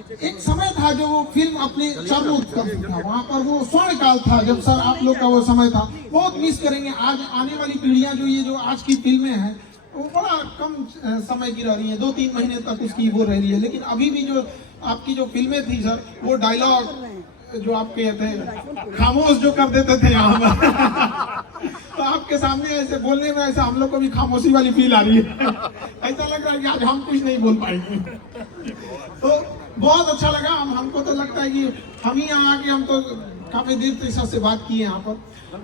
एक समय था जो वो फिल्म अपने चरमोत्कर्ष था, वहाँ पर वो स्वर्ण काल था जब सर आप लोग का वो समय था। बहुत मिस करेंगे। आज आने वाली पीढ़ियां जो ये जो आज की फिल्में हैं वो बड़ा कम समय की रह रही है, 2-3 महीने तक उसकी वो रह रही है। लेकिन अभी भी जो आपकी जो फिल्में थी सर, वो डायलॉग जो आप कहते हैं खामोश जो कर देते थे यहाँ पर तो आपके सामने ऐसे बोलने में ऐसे हम लोग को भी खामोशी वाली फील आ रही है ऐसा लग रहा है कि आज हम कुछ नहीं बोल पाएंगे। तो बहुत अच्छा लगा। हमको तो लगता है कि हम ही यहाँ आके हम तो काफी देर तक सबसे बात की है यहाँ पर।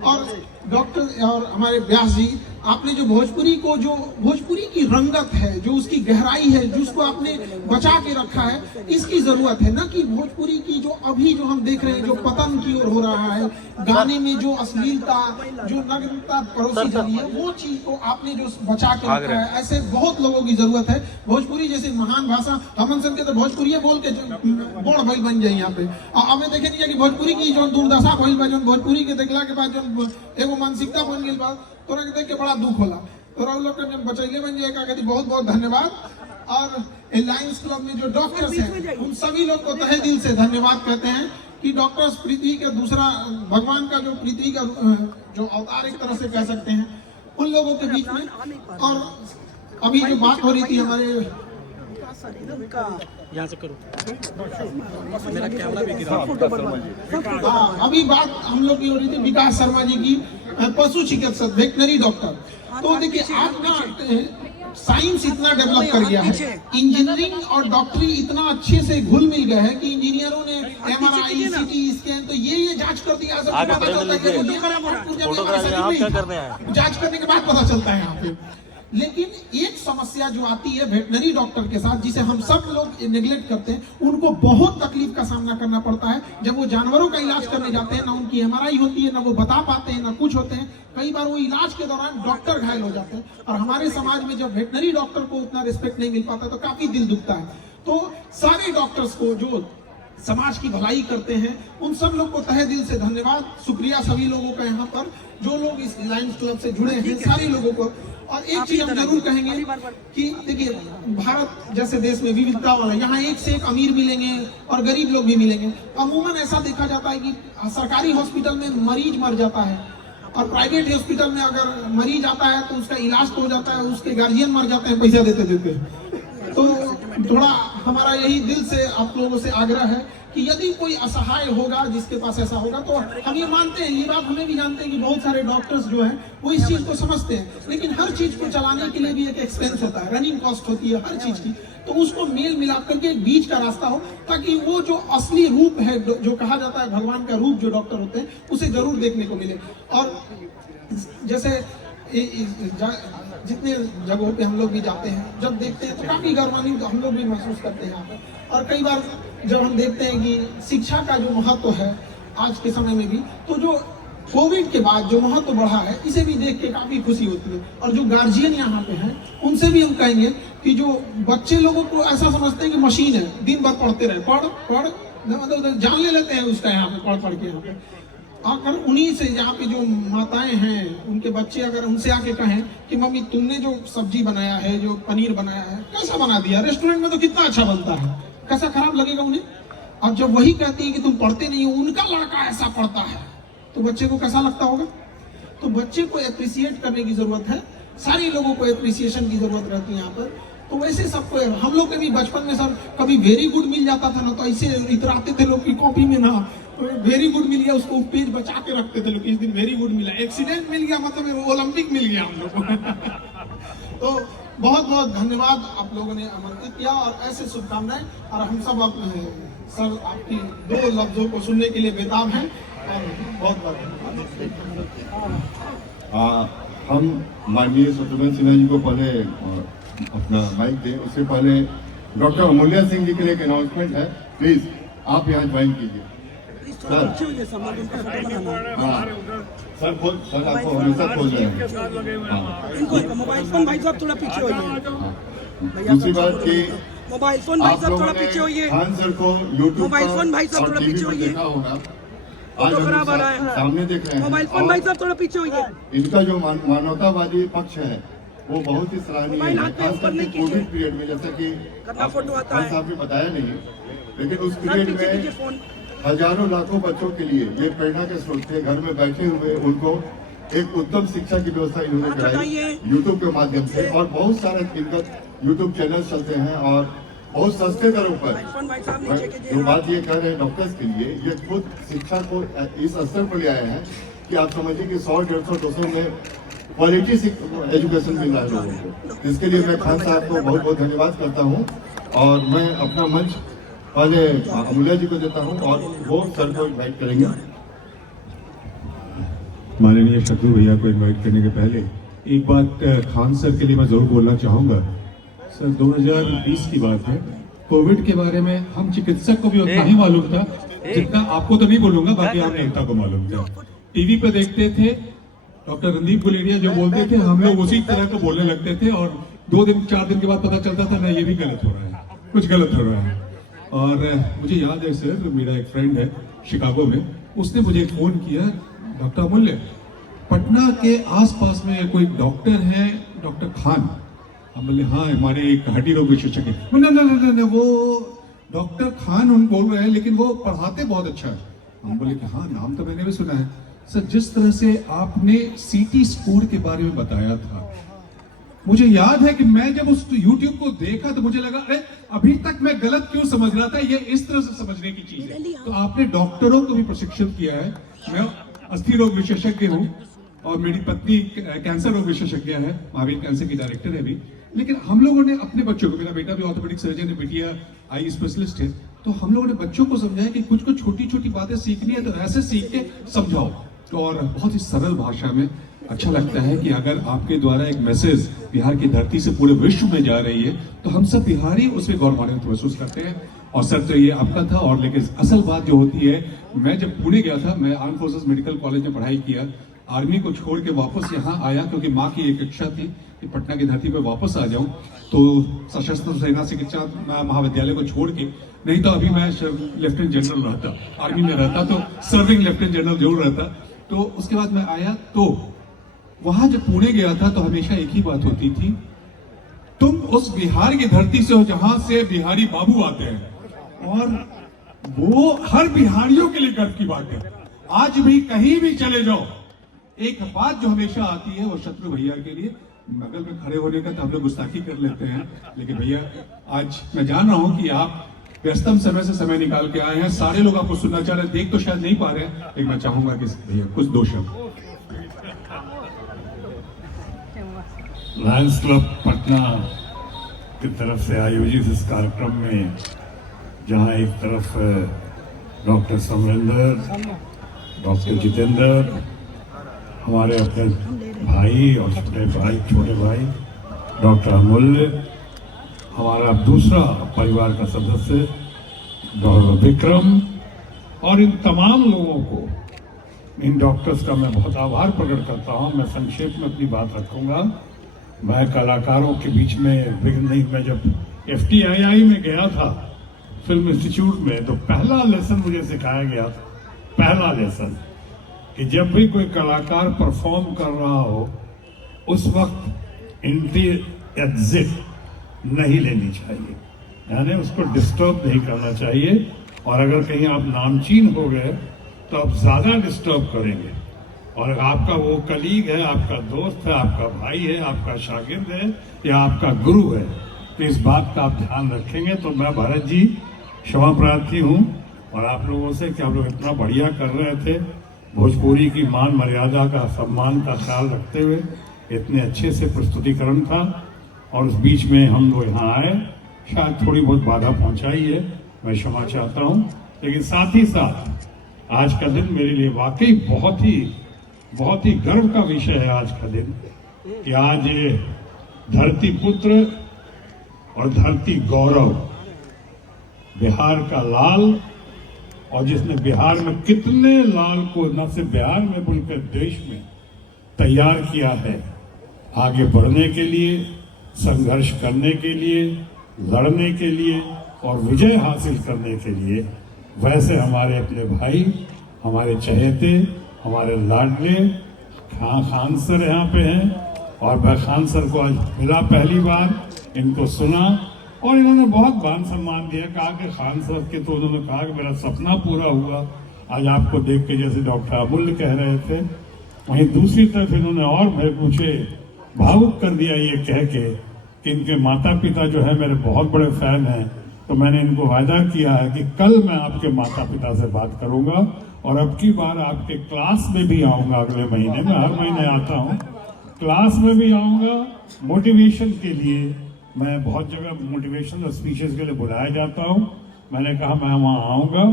और डॉक्टर और हमारे व्यास जी, आपने जो भोजपुरी को, जो भोजपुरी की रंगत है, जो उसकी गहराई है, जिसको आपने बचा के रखा है, इसकी जरूरत है। न कि भोजपुरी की जो अभी जो हम देख रहे हैं जो पतन की ओर हो रहा है, गाने में जो अश्लीलता, जो नग्नता परोसी जा रही है, वो चीज को आपने जो बचा के रखा है। ऐसे बहुत लोगों की जरूरत है। भोजपुरी जैसे महान भाषा, हमन सन के तो भोजपुरी बोल के बड़ भइल बन जाए यहाँ पे। अब देखे नहीं कि भोजपुरी की जो दुर्दशा भइल बा, जो भोजपुरी के देखला के बाद जो एगो मानसिकता बन गई बा, तोरा के देख के बड़ा दुख होला। तोरा लोग के बचैले बन जाएगा। कहती बहुत बहुत धन्यवाद। और लायंस क्लब में जो डॉक्टर्स हैं उन सभी लोग को तहे दिल से धन्यवाद कहते हैं कि डॉक्टर्स पृथ्वी के दूसरा भगवान का जो पृथ्वी का जो अवतार एक तरह से कह सकते हैं, उन लोगों के बीच में। और अभी जो बात हो रही थी हमारे यहाँ से करो, मेरा कैमरा भी गिरा। हाँ, अभी बात हम लोग की हो रही थी विकास शर्मा जी की, पशु चिकित्सक, वेटनरी डॉक्टर। तो देखिए आज ना साइंस इतना डेवलप कर गया है, इंजीनियरिंग और डॉक्टरी इतना अच्छे से घुल मिल गया है कि इंजीनियरों ने MRI, CT स्कैन तो ये जांच कर दिया। जांच करने के बाद पता चलता है यहाँ पे। लेकिन एक समस्या जो आती है वेटनरी डॉक्टर के साथ, जिसे हम सब लोग नेग्लेक्ट करते हैं, उनको बहुत तकलीफ का सामना करना पड़ता है जब वो जानवरों का इलाज करने जाते हैं। ना उनकी MRI होती है, ना वो बता पाते हैं, ना कुछ होते हैं। कई बार वो इलाज के दौरान डॉक्टर घायल हो जाते हैं। और हमारे समाज में जब वेटनरी डॉक्टर को उतना रिस्पेक्ट नहीं मिल पाता तो काफी दिल दुखता है। तो सारे डॉक्टर्स को जो समाज की भलाई करते हैं, उन सब लोग को तहे दिल से धन्यवाद, शुक्रिया सभी लोगों का यहाँ पर जो लोग इस लायंस क्लब से जुड़े हैं, सारे लोगों को। और एक चीज हम जरूर कहेंगे कि देखिए भारत जैसे देश में विविधता वाला, यहाँ एक से एक अमीर मिलेंगे और गरीब लोग भी मिलेंगे। अमूमन ऐसा देखा जाता है कि सरकारी हॉस्पिटल में मरीज मर जाता है और प्राइवेट हॉस्पिटल में अगर मरीज आता है तो उसका इलाज तो हो जाता है, उसके गार्जियन मर जाते हैं पैसा देते देते। तो थोड़ा हमारा यही दिल से आप लोगों से आग्रह है कि यदि कोई असहाय होगा, जिसके पास ऐसा होगा, तो हम ये मानते हैं, ये बात हमें भी जानते हैं कि बहुत सारे डॉक्टर्स जो हैं वो इस चीज को समझते हैं। लेकिन हर चीज को चलाने के लिए भी एक एक्सपेंस होता है, रनिंग कॉस्ट होती है हर चीज की। तो उसको मेल मिलाप करके एक बीच का रास्ता हो, ताकि वो जो असली रूप है, जो कहा जाता है भगवान का रूप जो डॉक्टर होते हैं, उसे जरूर देखने को मिले। और जैसे जितने जगहों पे हम लोग भी जाते हैं, जब देखते हैं तो काफी गौरवान्वित हम लोग भी महसूस करते हैं। और कई बार जब हम देखते हैं कि शिक्षा का जो महत्व है आज के समय में भी, तो जो कोविड के बाद जो महत्व बढ़ा है, इसे भी देख के काफी खुशी होती है। और जो गार्जियन यहाँ पे हैं, उनसे भी हम कहेंगे कि जो बच्चे लोगों को ऐसा समझते हैं कि मशीन है, दिन भर पढ़ते रहे, पढ़ मतलब जान ले लेते हैं उसका यहाँ पे पढ़ के। यहाँ पे अगर उन्हीं से, यहाँ पे जो माताएं हैं, उनके बच्चे अगर उनसे आके कहें कि मम्मी तुमने जो सब्जी बनाया है, जो पनीर बनाया है, कैसा बना दिया, रेस्टोरेंट में तो कितना अच्छा बनता है, कैसा खराब लगेगा उन्हें। और जब वही कहती है कि तुम पढ़ते नहीं हो, उनका लड़का ऐसा पढ़ता है, तो बच्चे को कैसा लगता होगा। तो बच्चे को एप्रिसिएट करने की जरूरत है, सारे लोगों को एप्रिसिएशन की जरूरत रहती है यहाँ पर। तो वैसे सबको, हम लोग के भी बचपन में सर कभी वेरी गुड मिल जाता था ना, तो ऐसे इतराते थे लोग की कॉपी में ना, तो वेरी गुड मिल गया उसको पेज बचा के रखते थे लोग, इस दिन वेरी गुड मिला, एक्सीडेंट मिल गया मतलब ओलंपिक मिल गया हम लोग को तो बहुत बहुत धन्यवाद, आप लोगों ने आमंत्रित किया और ऐसे शुभकामनाएं। और हम सब अपने सर आपकी 2 लफ्जों को सुनने के लिए बेताब हैं और बहुत बहुत धन्यवाद। हम माननीय शत्रुघ्न सिन्हा जी को पहले अपना माइक दें, उससे पहले डॉक्टर अमूल्या सिंह जी के लिए एक अनाउंसमेंट है, प्लीज आप यहाँ ज्वाइन कीजिए। सर आपको हमेशा खोज रहे हैं। मोबाइल फोन भाई साहब थोड़ा पीछे हो जाए। दूसरी बात की मोबाइल फोन भाई साहब थोड़ा पीछे होइए। खान सर को यूट्यूब मोबाइल फोन भाई साहब थोड़ा पीछे होइए। देखा होगा, आज हम सामने देख रहे हैं। मोबाइल फोन भाई साहब थोड़ा पीछे होइए। इनका जो मानवतावादी पक्ष है वो बहुत ही सराहनीय है, खासकर के कोविड पीरियड में, जैसा कि खान साहब ने बताया नहीं, लेकिन उस पीरियड में हजारों लाखों बच्चों के लिए ये प्रेरणा के स्रोत थे। घर में बैठे हुए उनको एक उत्तम शिक्षा की व्यवस्था इन्होंने कराई यूट्यूब के माध्यम से, और बहुत सारे इनका यूट्यूब चैनल चलते हैं और बहुत सस्ते दरों पर। जो बात ये कर रहे हैं डॉक्टर्स के लिए, ये खुद शिक्षा को इस स्तर पर ले आए हैं कि आप समझिए कि 100, 150, 200 में क्वालिटी एजुकेशन मिल रहा है लोगों को। इसके लिए मैं खान साहब को बहुत बहुत धन्यवाद करता हूँ, और मैं अपना मंच पहले अमूल्या जी को देता हूँ और वो सर को इन्वाइट करेंगे। माननीय शत्रु भैया को इनवाइट करने के पहले एक बात खान सर के लिए मैं जरूर बोलना चाहूँगा। सर 2020 की बात है, कोविड के बारे में हम चिकित्सक को भी उतना ही मालूम था जितना आपको तो नहीं बोलूंगा, बाकी आप नेता को मालूम था। टीवी पे देखते थे डॉक्टर रणदीप गुलेरिया जो बोलते थे, हम लोग उसी तरह को बोलने लगते थे, और 2 दिन 4 दिन के बाद पता चलता था ना, ये भी गलत हो रहा है, कुछ गलत हो रहा है। और मुझे याद है सर, मेरा एक फ्रेंड है शिकागो में, उसने मुझे फोन किया, डॉक्टर अमूल्य पटना के आसपास में कोई डॉक्टर है डॉक्टर खान? हम बोले हाँ, हमारे एक हड्डी रोग विशेषज्ञ। ना वो डॉक्टर खान उन बोल रहे हैं, लेकिन वो पढ़ाते बहुत अच्छा है। हम बोले कि हाँ, नाम तो मैंने भी सुना है। सर जिस तरह से आपने सीटी स्कोर के बारे में बताया था, मुझे याद है कि मैं जब उस YouTube को देखा तो मुझे लगा अरे अभी तक मैं गलत क्यों समझ रहा था, ये इस तरह से समझने की चीज है। तो आपने डॉक्टरों को भी प्रशिक्षित किया है। मैं अस्थि रोग विशेषज्ञ हूँ और मेरी पत्नी कैंसर रोग विशेषज्ञ है, महावीर कैंसर की डायरेक्टर है भी। लेकिन हम लोगों ने अपने बच्चों को, मेरा बेटा भी ऑर्थोपेडिक सर्जन है, बेटिया आई स्पेशलिस्ट है, तो हम लोगों ने बच्चों को समझाया कि कुछ कुछ छोटी छोटी बातें सीखनी है तो ऐसे सीख के समझाओ। तो और बहुत ही सरल भाषा में अच्छा लगता है कि अगर आपके द्वारा एक मैसेज बिहार की धरती से पूरे विश्व में जा रही है तो हम सब बिहारी उसमें गौरवान्वित महसूस करते हैं। और सर तो ये आपका था। और लेकिन असल बात जो होती है, मैं जब पुणे गया था, मैं आर्म फोर्सेस मेडिकल कॉलेज में पढ़ाई किया, आर्मी को छोड़ के वापस यहाँ आया क्योंकि माँ की एक इच्छा थी कि पटना की धरती पर वापस आ जाऊं। तो सशस्त्र सेना चिकित्सा महाविद्यालय को छोड़ के, नहीं तो अभी मैं लेफ्टिनेंट जनरल रहता, आर्मी में रहता तो सर्विंग लेफ्टिनेंट जनरल जरूर रहता। तो उसके बाद मैं आया, तो वहां जब पुणे गया था तो हमेशा एक ही बात होती थी, तुम उस बिहार की धरती से हो जहां से बिहारी बाबू आते हैं, और वो हर बिहारियों के लिए गर्व की बात है। आज भी कहीं भी चले जाओ, एक बात जो हमेशा आती है वो शत्रु भैया के लिए, बगल में खड़े होने का तो हम लोग गुस्ताखी कर लेते हैं, लेकिन भैया आज मैं जान रहा हूं कि आप व्यस्तम समय से समय निकाल के आए हैं, सारे लोग आपको सुनना चाह रहे हैं, देख तो शायद नहीं पा रहे हैं, लेकिन मैं चाहूंगा कि भैया कुछ 2 शब्द। लायंस क्लब पटना की तरफ से आयोजित इस कार्यक्रम में, जहां एक तरफ डॉक्टर समरेंद्र, डॉक्टर जितेंद्र, हमारे अपने भाई और छोटे भाई डॉक्टर अमूल्य, हमारा दूसरा परिवार का सदस्य डॉक्टर विक्रम, और इन तमाम लोगों को, इन डॉक्टर्स का मैं बहुत आभार प्रकट करता हूं। मैं संक्षेप में अपनी बात रखूंगा। मैं कलाकारों के बीच में विघ्न नहीं। मैं जब FTII में गया था फिल्म इंस्टीट्यूट में, तो पहला लेसन मुझे सिखाया गया था, पहला लेसन, कि जब भी कोई कलाकार परफॉर्म कर रहा हो उस वक्त एंट्री एग्जिट नहीं लेनी चाहिए, यानी उसको डिस्टर्ब नहीं करना चाहिए। और अगर कहीं आप नामचीन हो गए तो आप ज्यादा डिस्टर्ब करेंगे, और आपका वो कलीग है, आपका दोस्त है, आपका भाई है, आपका शागिर्द है या आपका गुरु है, तो इस बात का आप ध्यान रखेंगे। तो मैं भरत जी क्षमा प्रार्थी हूँ और आप लोगों से कि आप लोग इतना बढ़िया कर रहे थे, भोजपुरी की मान मर्यादा का, सम्मान का ख्याल रखते हुए इतने अच्छे से प्रस्तुतिकरण था। और उस बीच में हम लोग यहाँ आए, शायद थोड़ी बहुत बाधा पहुँचाई है, मैं क्षमा चाहता हूँ। लेकिन साथ ही साथ आज का दिन मेरे लिए वाकई बहुत ही गर्व का विषय है आज का दिन, कि आज ये धरती पुत्र और धरती गौरव, बिहार का लाल, और जिसने बिहार में कितने लाल को न सिर्फ बिहार में बल्कि देश में तैयार किया है आगे बढ़ने के लिए, संघर्ष करने के लिए, लड़ने के लिए और विजय हासिल करने के लिए, वैसे हमारे अपने भाई, हमारे चहेते, हमारे लाडले खान सर यहाँ पे हैं। और मैं खान सर को आज मिला पहली बार, इनको सुना और इन्होंने बहुत मान सम्मान दिया, कहा कि खान साहब के, तो उन्होंने कहा कि मेरा सपना पूरा हुआ आज आपको देख के, जैसे डॉक्टर अमूल्य कह रहे थे। वहीं दूसरी तरफ इन्होंने और मुझे भावुक कर दिया ये कह के कि इनके माता पिता जो है मेरे बहुत बड़े फैन हैं। तो मैंने इनको वायदा किया है कि कल मैं आपके माता पिता से बात करूंगा और अब की बार आपके क्लास में भी आऊंगा। अगले महीने में, हर महीने आता हूं, क्लास में भी आऊंगा मोटिवेशन के लिए। मैं बहुत जगह मोटिवेशनल स्पीचेस के लिए बुलाया जाता हूं। मैंने कहा मैं वहां आऊंगा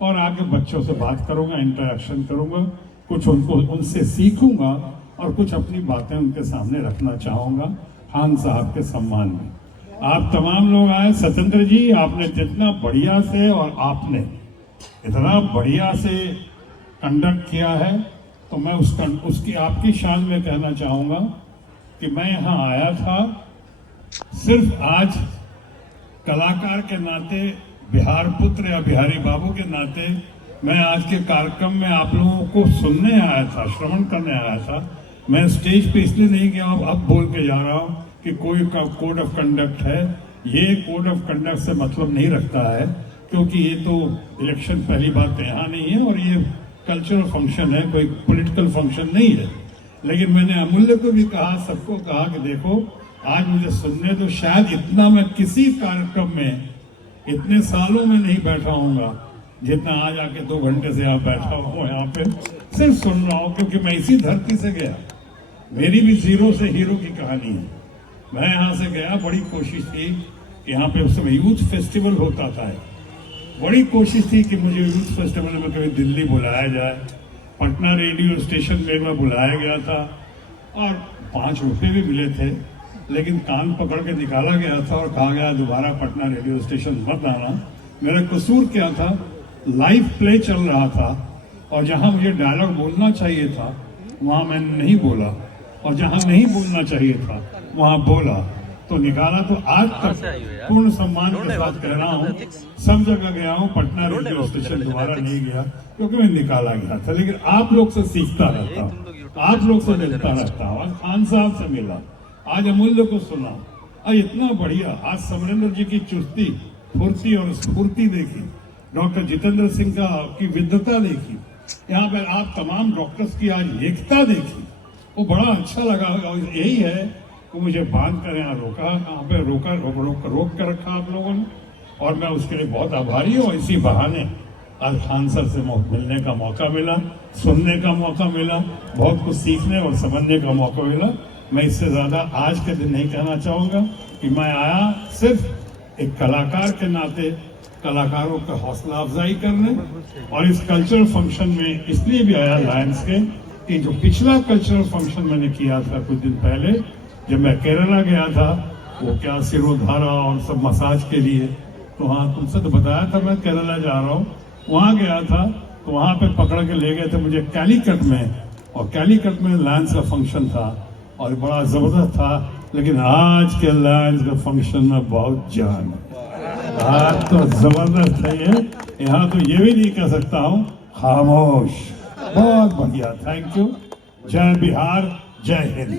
और आके बच्चों से बात करूंगा, इंटरेक्शन करूंगा, कुछ उनसे सीखूंगा और कुछ अपनी बातें उनके सामने रखना चाहूंगा खान साहब के सम्मान में। आप तमाम लोग आए। सत्येंद्र जी, आपने जितना बढ़िया से और आपने इतना बढ़िया से कंडक्ट किया है, तो मैं उसकी आपकी शान में कहना चाहूंगा कि मैं यहाँ आया था सिर्फ आज कलाकार के नाते, बिहार पुत्र या बिहारी बाबू के नाते मैं आज के कार्यक्रम में आप लोगों को सुनने आया था, श्रवण करने आया था। मैं स्टेज पे इसलिए नहीं गया, अब बोल के जा रहा हूँ कि कोई का कोड ऑफ कंडक्ट है। ये कोड ऑफ कंडक्ट से मतलब नहीं रखता है, क्योंकि ये तो इलेक्शन पहली बात तो यहाँ नहीं है और ये कल्चरल फंक्शन है, कोई पॉलिटिकल फंक्शन नहीं है। लेकिन मैंने अमूल्य को भी कहा, सबको कहा कि देखो आज मुझे सुनने तो, शायद इतना मैं किसी कार्यक्रम में इतने सालों में नहीं बैठा हूँगा जितना आज आके 2 घंटे से यहाँ बैठा हूँ, यहाँ पे सिर्फ सुन रहा हूँ, क्योंकि मैं इसी धरती से गया। मेरी भी जीरो से हीरो की कहानी है। मैं यहाँ से गया, बड़ी कोशिश थी कि यहाँ पे उस समय यूथ फेस्टिवल होता था, बड़ी कोशिश थी कि मुझे यूथ फेस्टिवल में कभी दिल्ली बुलाया जाए। पटना रेडियो स्टेशन पे मैं बुलाया गया था और 5 रुपये भी मिले थे, लेकिन कान पकड़ के निकाला गया था और कहा गया दोबारा पटना रेडियो स्टेशन मत आना। मेरा कसूर क्या था, लाइव प्ले चल रहा था और जहां मुझे डायलॉग बोलना चाहिए था वहां मैंने नहीं बोला, और जहां नहीं बोलना चाहिए था वहां बोला, तो निकाला। तो आज तक पूर्ण सम्मान के साथ कह रहा हूँ, सब जगह गया हूँ, पटना रेडियो स्टेशन दोबारा नहीं गया क्योंकि मैं निकाला गया था। लेकिन आप लोग से सीखता रहता हूँ, आप लोग से मिलता रहता हूँ। आज खान साहब से मिला, आज अमूल्य को सुना, आज इतना बढ़िया। आज समरेंद्र जी की चुस्ती, फुर्ती और स्फूर्ति देखी, डॉक्टर जितेंद्र सिंह की विद्वता देखी, यहाँ पर आप तमाम डॉक्टर्स की आज एकता देखी, वो बड़ा अच्छा लगा। और यही है कि मुझे बांध कर यहाँ रोका, यहाँ पे रोक कर रखा आप लोगों ने, और मैं उसके लिए बहुत आभारी हूँ। इसी बहाने आज खान सर से मिलने का मौका मिला, सुनने का मौका मिला, बहुत कुछ सीखने और समझने का मौका मिला। मैं इससे ज्यादा आज के दिन नहीं कहना चाहूँगा कि मैं आया सिर्फ एक कलाकार के नाते कलाकारों का हौसला अफजाई करने, और इस कल्चरल फंक्शन में इसलिए भी आया लायंस के कि जो पिछला कल्चरल फंक्शन मैंने किया था कुछ दिन पहले, जब मैं केरला गया था, वो क्या सिरोधारा और सब मसाज के लिए, तो हाँ तुमसे तो बताया था मैं केरला जा रहा हूँ, वहाँ गया था तो वहाँ पे पकड़ के ले गए थे मुझे कैलीकट में, और कैलीकट में लायंस का फंक्शन था और बड़ा जबरदस्त था। लेकिन आज के लायंस का फंक्शन में बहुत जान है, आज तो जबरदस्त है ये, यहाँ तो ये भी नहीं कह सकता हूँ खामोश। बहुत बढ़िया, थैंक यू। जय बिहार, जय हिंद।